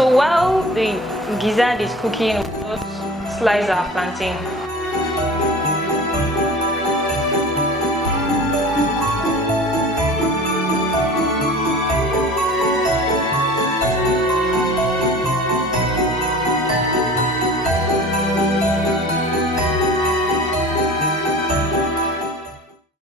So while the gizzard is cooking, we'll just slice our plantain.